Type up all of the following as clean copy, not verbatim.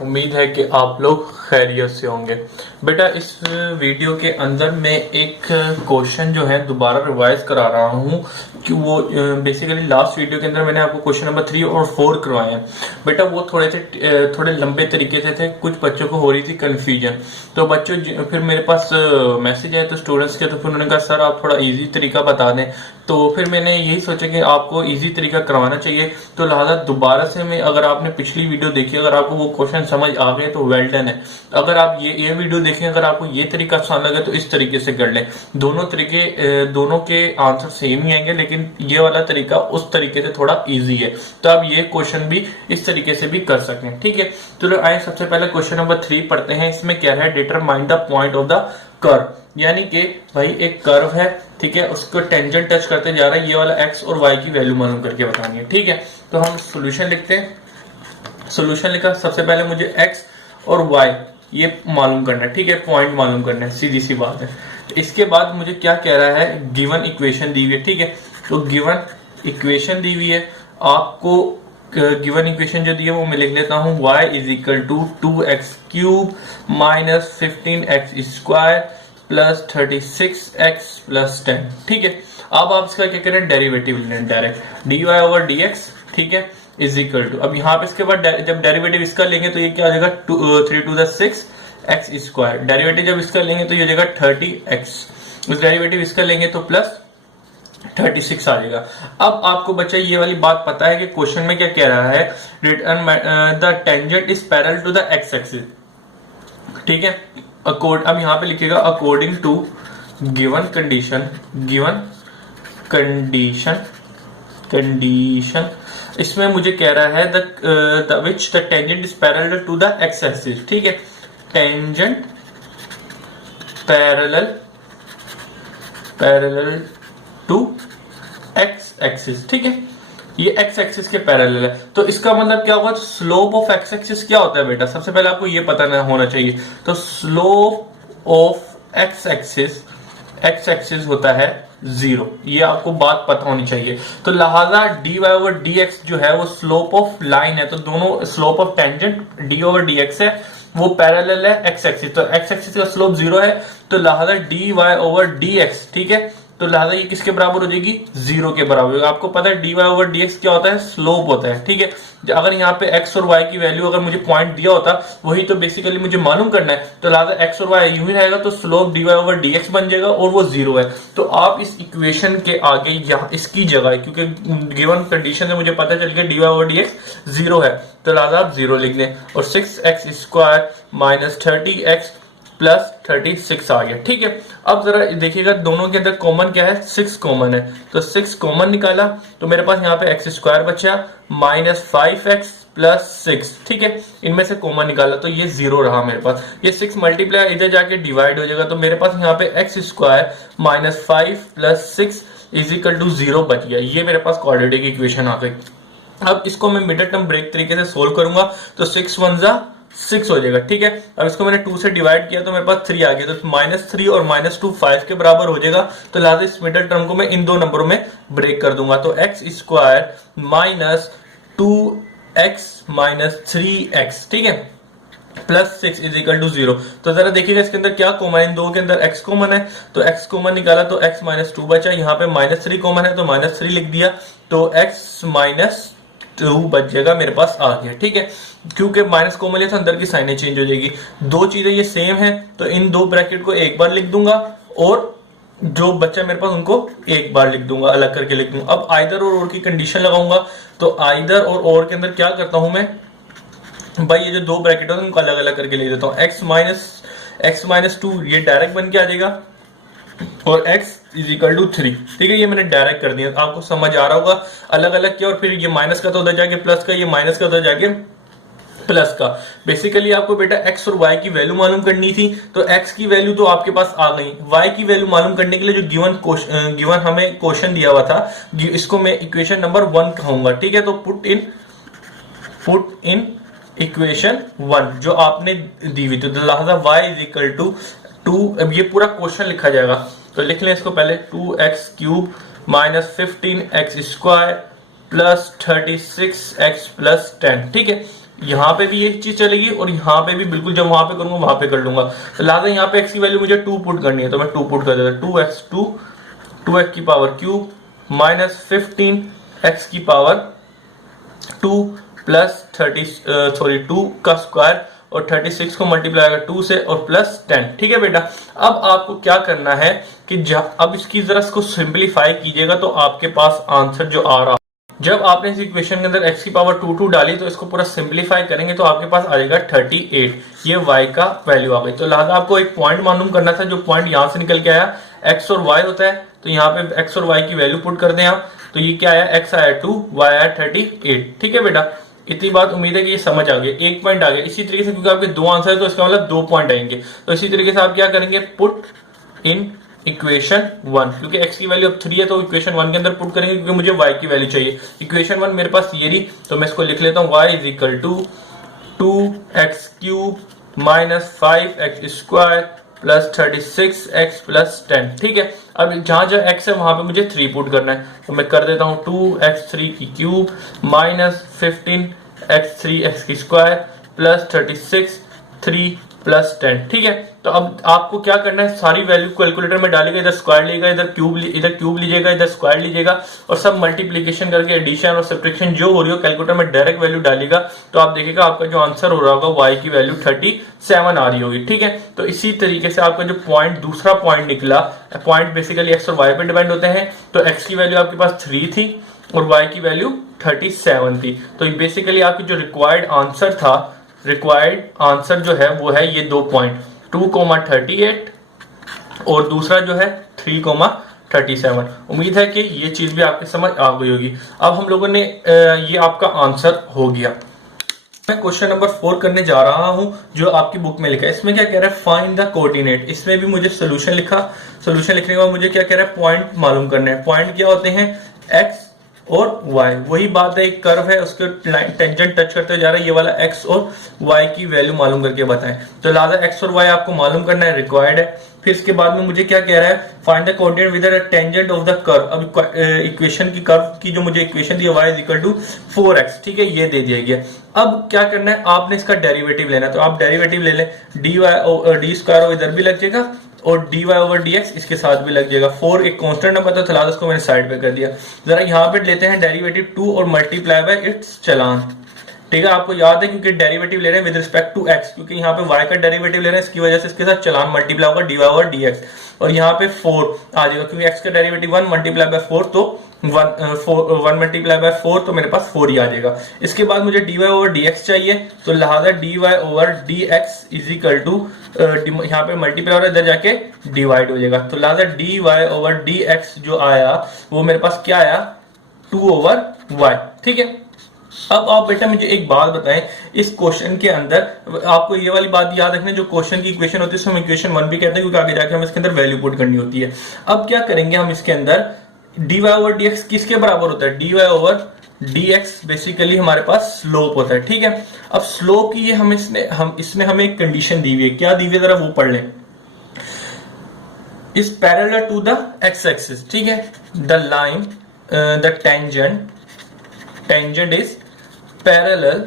उम्मीद है कि आप लोग खैरियत से होंगे। बेटा इस वीडियो के अंदर मैं एक क्वेश्चन जो है दोबारा रिवाइज करा रहा हूँ कि वो बेसिकली लास्ट वीडियो के अंदर मैंने आपको क्वेश्चन नंबर 3 और 4 करवाए हैं। बेटा वो थोड़े लंबे तरीके से थे, कुछ बच्चों को हो रही थी कंफ्यूजन। तो बच्चों फिर मेरे पास मैसेज आया तो स्टूडेंट्स के, तो फिर उन्होंने कहा सर आप थोड़ा इजी तरीका बता दें। तो फिर मैंने यही सोचा कि आपको इजी तरीका करवाना चाहिए, तो लिहाजा दोबारा से मैं, अगर आपने पिछली वीडियो देखी, अगर आपको वो क्वेश्चन समझ आ गए तो वेल डन है। अगर आप ये वीडियो देखें, अगर आपको ये तरीका आसान लगे तो इस तरीके से कर लें। दोनों के आंसर सेम ही आएंगे, लेकिन ये वाला तरीका उस तरीके से थोड़ा इजी है, तो आप ये क्वेश्चन भी इस तरीके से भी कर सकें। ठीक है, तो आइए सबसे पहले क्वेश्चन नंबर 3 पढ़ते हैं। इसमें क्या है, determine the point of the curve, यानी कि भाई एक कर्व है, ठीक है, उसको टेंजेंट टच करते जा रहा है, ये वाला एक्स और वाई की वैल्यू मालूम करके बतानी है। ठीक है, तो हम सॉल्यूशन लिखते हैं। सॉल्यूशन लिखा, सबसे पहले मुझे एक्स और वाई ये मालूम करना है, ठीक है, पॉइंट मालूम करना है, सीधी सी बात है। इसके बाद मुझे क्या कह रहा है, गिवन इक्वेशन दी हुई है। ठीक है, तो गिवन इक्वेशन दी हुई है, आपको गिवन इक्वेशन जो दी है वो मैं लिख लेता हूं, y is equal to 2x³ minus 15x square plus 36x plus 10। ठीक है, अब आप इसका क्या करें, डेरिवेटिव लें डायरेक्ट, dy ओवर dx, ठीक है, इज इक्वल टू, अब यहाँ पे इसके बाद जब डेरिवेटिव इसका लेंगे तो ये क्या आ जाएगा, 3 to the 6 x square. Derivative जब इसका लेंगे तो ये हो जाएगा 30x, उस डेरिवेटिव इसका लेंगे तो प्लस 36 आ जाएगा। अब आपको बच्चा ये वाली बात पता है कि क्वेश्चन में क्या कह रहा है, return the tangent is parallel to the x axis. ठीक है, अब यहां पे लिखेगा अकॉर्डिंग टू गिवन कंडीशन, इसमें मुझे कह रहा है the which the tangent is parallel to the x axis. ठीक है, tangent parallel to x axis. ठीक है, ये एक्स एक्सिस के पैरेलल है, तो इसका मतलब क्या होगा, स्लोप ऑफ एक्स एक्सिस क्या होता है बेटा, सबसे पहले आपको ये पता होना चाहिए। तो स्लोप ऑफ एक्स एक्सिस होता है 0, ये आपको बात पता होनी चाहिए। तो लिहाजा dy ओवर dx जो है वो स्लोप ऑफ लाइन है, तो दोनों slope of tangent d over dx है, वो पैरेलल है एक्स एक्सिस, तो एक्स एक्सिस का स्लोप 0 है, तो लिहाजा dy ओवर dx, ठीक है, तो लिहाजा ये किसके बराबर हो जाएगी, 0 के बराबर होगा। आपको पता है dy ओवर dx क्या होता है, स्लोप होता है। ठीक है, अगर यहाँ पे x और y की वैल्यू अगर मुझे पॉइंट दिया होता, वही तो बेसिकली मुझे मालूम करना है, तो लिहाजा x और y यूं ही रहेगा, तो स्लोप dy ओवर dx बन जाएगा और वो 0 है। तो आप इस इक्वेशन के आगे यहाँ इसकी जगह, क्योंकि गिवन कंडीशन से मुझे पता चल गया dy ओवर dx 0 है, तो लिहाजा आप 0 लिख लें, और 6x square minus 30x plus 36 आ गया। ठीक है, अब जरा देखिएगा दोनों के अंदर कॉमन क्या है, 6 कॉमन है, तो 6 कॉमन निकाला तो मेरे पास यहाँ पे एक्स स्क्वायर बचा माइनस 5x प्लस 6। ठीक है, इनमें से कॉमन निकाला तो ये 0 रहा मेरे पास, ये 6 मल्टीप्लाई इधर जाके डिवाइड हो जाएगा, तो मेरे पास यहाँ पे x square minus 5 plus 6 is equal to 0 बच गया। ये मेरे पास क्वाड्रेटिक इक्वेशन आ गई। अब इसको मैं मिडिल टर्म ब्रेक तरीके से सोल्व करूंगा, तो 6 1 जा 6 हो जाएगा। ठीक है, अब इसको मैंने 2 से डिवाइड किया तो मेरे पास 3 आ गया, तो -3 और -2 5 के बराबर हो जाएगा, तो लिहाजा इस मिडिल टर्म को मैं इन दो नंबरों में ब्रेक कर दूंगा, तो x square minus 2x minus 3x, ठीक है, प्लस 6 इज इक्वल टू 0। तो जरा देखिएगा इसके अंदर क्या कॉमन है, इन दो के अंदर x कॉमन है, तो x कॉमन निकाला तो x माइनस 2 बचा, यहाँ पे -3 कॉमन है तो -3 लिख दिया, तो x माइनस 2 बच जाएगा, मेरे पास आ गया। ठीक है, क्योंकि माइनस कॉमन है तो अंदर की साइनें चेंज हो जाएगी, दो चीजें ये सेम है, तो इन दो ब्रैकेट को एक बार लिख दूंगा और जो बच्चा मेरे पास उनको एक बार लिख दूंगा, अलग करके लिख दूंगा। अब आइदर और की कंडीशन लगाऊंगा, तो आइदर और के अंदर क्या करता हूं मैं भाई, ये जो दो ब्रैकेट है उनको अलग अलग करके लिख देता हूँ। x माइनस 2 ये डायरेक्ट बन के आ जाएगा, और x इज इक्वल टू 3। ठीक है, ये मैंने डायरेक्ट कर दिया, आपको समझ आ रहा होगा। अलग अलग किया और फिर ये माइनस का तो उधर जाके प्लस का, ये माइनस का उधर जाके प्लस का। बेसिकली आपको बेटा x और y की वैल्यू मालूम करनी थी, तो x की वैल्यू तो आपके पास आ गई, y की वैल्यू मालूम करने के लिए जो गिवन हमें क्वेश्चन दिया हुआ था, इसको मैं इक्वेशन नंबर 1 कहूंगा। ठीक है, तो पुट इन इक्वेशन 1 जो आपने दी हुई थी, तो लिहाजा y इज इक्वल टू 2, अब ये पूरा क्वेश्चन लिखा जाएगा, तो लिख लें इसको पहले, 2x³ minus 15x square plus 36x plus 10। ठीक है, यहाँ पे भी ये चीज चलेगी और यहाँ पे भी बिल्कुल जब वहां पे करूंगा वहां पे कर लूंगा। तो लिहाजा यहाँ पे x की वैल्यू मुझे 2 पुट करनी है, तो मैं 2 पुट कर देता हूँ। 2x की पावर क्यूब माइनस 15x की पावर 2 प्लस 2 का स्क्वायर और 36 को मल्टीप्लाई कर 2 से और प्लस 10। ठीक है बेटा, अब आपको क्या करना है कि अब इसकी जरा इसको सिंप्लीफाई कीजिएगा तो आपके पास आंसर जो आ रहा, जब आपने इस इक्वेशन के अंदर x की पावर 2 डाली तो इसको पूरा सिंप्लीफाई करेंगे तो आपके पास आ जाएगा 38। ये y का वैल्यू आ गई। तो लिहाजा आपको एक पॉइंट मालूम करना था, जो पॉइंट यहां से निकल के आया x और y होता है, तो यहाँ पे x और y की वैल्यू पुट कर दें आप, तो ये क्या आया, x आया 2, y आया 38। ठीक है बेटा, इतनी बात उम्मीद है कि ये समझ आ गई। एक पॉइंट आ गया। इसी तरीके से क्योंकि आपके 2 आंसर है तो इसका मतलब 2 पॉइंट आएंगे। तो इसी तरीके से आप क्या करेंगे, पुट इन इक्वेशन 1, क्योंकि x की वैल्यू अब 3 है तो इक्वेशन 1 के अंदर पुट करेंगे क्योंकि मुझे y की वैल्यू चाहिए। इक्वेशन 1 मेरे पास ये रही, तो मैं इसको लिख लेता हूँ, y is equal to 2x cube minus 5x square plus 36x plus 10। ठीक है, अब जहां जहां x है वहां पे मुझे 3 पुट करना है, तो मैं कर देता हूँ 2x3 की क्यूब माइनस 15x3x की स्क्वायर प्लस 36 3 प्लस 10। ठीक है, तो अब आपको क्या करना है, सारी वैल्यू कैलकुलेटर में डालेगा, इधर स्क्वायर लीजिएगा, इधर क्यूब लीजिएगा, इधर स्क्वायर लीजिएगा और सब मल्टीप्लीकेशन करके एडिशन और सब्ट्रैक्शन जो हो रही हो कैलकुलेटर में डायरेक्ट वैल्यू डालेगा, तो आप देखिएगा आपका जो आंसर हो रहा होगा y की वैल्यू 37 आ रही होगी। ठीक है, तो इसी तरीके से आपका जो पॉइंट दूसरा पॉइंट निकला, पॉइंट बेसिकली x और y पे डिपेंड होते हैं, तो x की वैल्यू आपके पास 3 थी और y की वैल्यू 37 थी। तो बेसिकली आपकी जो रिक्वायर्ड आंसर था, रिक्वायर्ड आंसर जो है वो है ये 2 पॉइंट 2,38 और दूसरा जो है 3,37। उम्मीद है कि ये चीज भी आपकी समझ आ गई होगी। अब हम लोगों ने ये आपका आंसर हो गया। मैं क्वेश्चन नंबर 4 करने जा रहा हूं जो आपकी बुक में लिखा है। इसमें क्या कह रहा है, फाइंड द कोऑर्डिनेट। इसमें भी मुझे सोल्यूशन लिखा, सोल्यूशन लिखने के बाद मुझे क्या कह रहा है, पॉइंट मालूम करना है। पॉइंट क्या होते हैं, एक्स और y। वही बात है, एक कर्व है उसके टेंजेंट टच करते जा रहा है, ये वाला x और y की वैल्यू मालूम करके बताएं। तो लिहाजा x और y आपको मालूम करना है, रिक्वायर्ड है। फिर इसके बाद में मुझे क्या कह रहा है, find the coordinate with the tangent of the curve. अब इक्वेशन की कर्व की जो मुझे इक्वेशन दी है, y is equal to 4x। ठीक है, ये दे दिया गया। अब क्या करना है, आपने इसका डेरिवेटिव लेना है, तो आप डेरिवेटिव ले लें, डी स्क्वायर इधर भी लग जाएगा और dy ओवर dx इसके साथ भी लग जाएगा। 4 एक कांस्टेंट नंबर था, तो उसको मैंने साइड पे कर दिया। जरा यहाँ पे लेते हैं डेरिवेटिव 2 और मल्टीप्लाई बाय इट्स चलान। ठीक है, आपको याद है क्योंकि डेरिवेटिव ले रहे हैं विद रिस्पेक्ट टू x, क्योंकि यहाँ पे y का डेरिवेटिव ले रहे हैं, इसकी वजह से इसके साथ चलान मल्टीप्लाई होगा dy ओवर dx और यहाँ पे 4 आ जाएगा क्योंकि x का डेरिवेटिव 1 मल्टीप्लाई बाय 4, तो 1 मल्टीप्लाई बाय 4 तो मेरे पास 4 ही आ जाएगा। इसके बाद मुझे dy ओवर dx चाहिए, तो लिहाजा dy over dx is equal to, यहाँ पे मल्टीप्लाई हो रहा है, इधर जाके डिवाइड हो जाएगा। तो लिहाजा dy ओवर dx जो आया वो मेरे पास क्या आया, 2 ओवर y। ठीक है, अब आप बेटा मुझे एक बात बताएं, इस क्वेश्चन के अंदर आपको ये वाली बात याद रखना, जो क्वेश्चन की इक्वेशन होती है उसको हम इक्वेशन 1 भी कहते हैं, क्योंकि आगे जाके हम इसके अंदर वैल्यू पुट करनी होती है। अब क्या करेंगे हम इसके अंदर, dy ओवर dx किसके बराबर होता है, dy ओवर dx बेसिकली हमारे पास स्लोप होता है। ठीक है, अब स्लोप की ये इसने हमें एक कंडीशन दी हुई है, क्या दी हुई है जरा वो पढ़ लें। Is parallel to the x axis. ठीक है, the line the tangent is parallel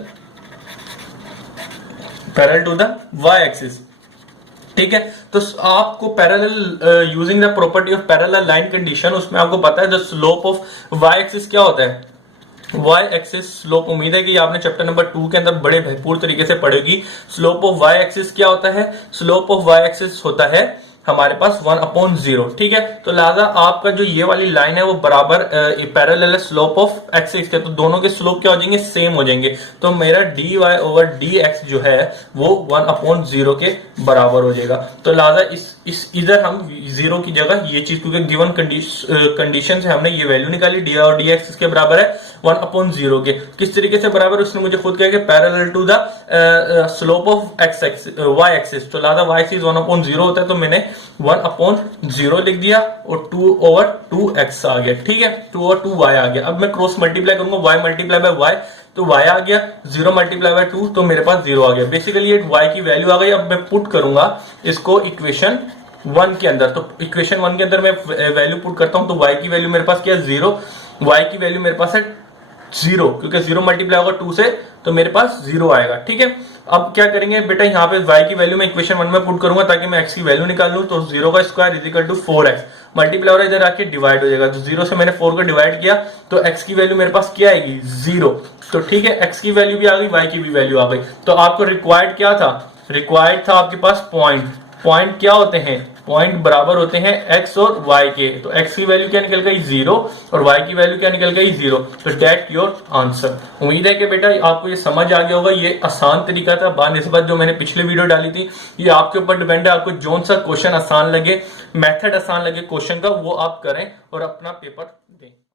to the y axis. ठीक है, तो आपको parallel using the property of parallel line condition, उसमें आपको पता है the slope of y axis क्या होता है, y एक्सिस स्लोप। उम्मीद है कि आपने चैप्टर नंबर 2 के अंदर बड़े भरपूर तरीके से पढ़ेगी। स्लोप ऑफ y एक्सिस क्या होता है, स्लोप ऑफ y एक्सिस होता है हमारे पास 1/0। ठीक है, तो लिहाजा आपका जो ये वाली लाइन है वो बराबर पैरेलल है स्लोप ऑफ एक्स के, तो दोनों के स्लोप क्या हो जाएंगे, सेम हो जाएंगे। तो मेरा dy ओवर dx जो है वो 1/0 के बराबर हो जाएगा। तो लिहाजा इस इधर हम 0 की जगह ये चीज, क्योंकि गिवन कंडीशन से हमने ये वैल्यू निकाली, dy और dx इसके बराबर है 1/0 के। किस तरीके से बराबर, उसने मुझे खुद कहा कि parallel to the slope of y axis. तो लिहाजा y एक्सिस 1/0 होता है, तो मैंने 1/0 लिख दिया और 2 ओवर 2x आ गया। ठीक है, 2 ओवर 2y आ गया। अब मैं क्रॉस मल्टीप्लाई करूंगा, y मल्टीप्लाई बाय y, तो y आ गया, 0 मल्टीप्लाई बाय 2 तो मेरे पास 0 आ गया। बेसिकली ये y की वैल्यू आ गई। अब मैं पुट करूंगा इसको इक्वेशन 1 के अंदर, तो इक्वेशन 1 के अंदर मैं वैल्यू पुट करता हूं, तो y की वैल्यू मेरे पास क्या है, 0, y की वैल्यू मेरे पास है जीरो, क्योंकि जीरो मल्टीप्लाई होगा 2 से तो मेरे पास जीरो आएगा। ठीक है, अब क्या करेंगे बेटा, यहाँ पे y की वैल्यू मैं इक्वेशन 1 में पुट करूंगा ताकि मैं x की वैल्यू निकाल लूं। तो 0 का square is equal to 4x multiply और इधर आके डिवाइड हो जाएगा। तो 0 से मैंने 4 को डिवाइड किया तो x की वैल्यू मेरे पास क्या आएगी, 0। तो ठीक है, x की वैल्यू भी आ गई, y की भी वैल्यू आ गई। तो आपको रिक्वायर्ड क्या था, रिक्वायर्ड था आपके पास पॉइंट। पॉइंट क्या होते हैं, पॉइंट बराबर होते हैं x और y के। तो x की वैल्यू क्या निकल गई, 0 और y की वैल्यू क्या निकल गई, 0। तो डेट योर आंसर। उम्मीद है कि बेटा आपको ये समझ आ गया होगा। ये आसान तरीका था बानिस्बत जो मैंने पिछले वीडियो डाली थी। ये आपके ऊपर डिपेंड है, आपको जोन सा क्वेश्चन आसान लगे, मेथड आसान लगे क्वेश्चन का, वो आप करें और अपना पेपर दें।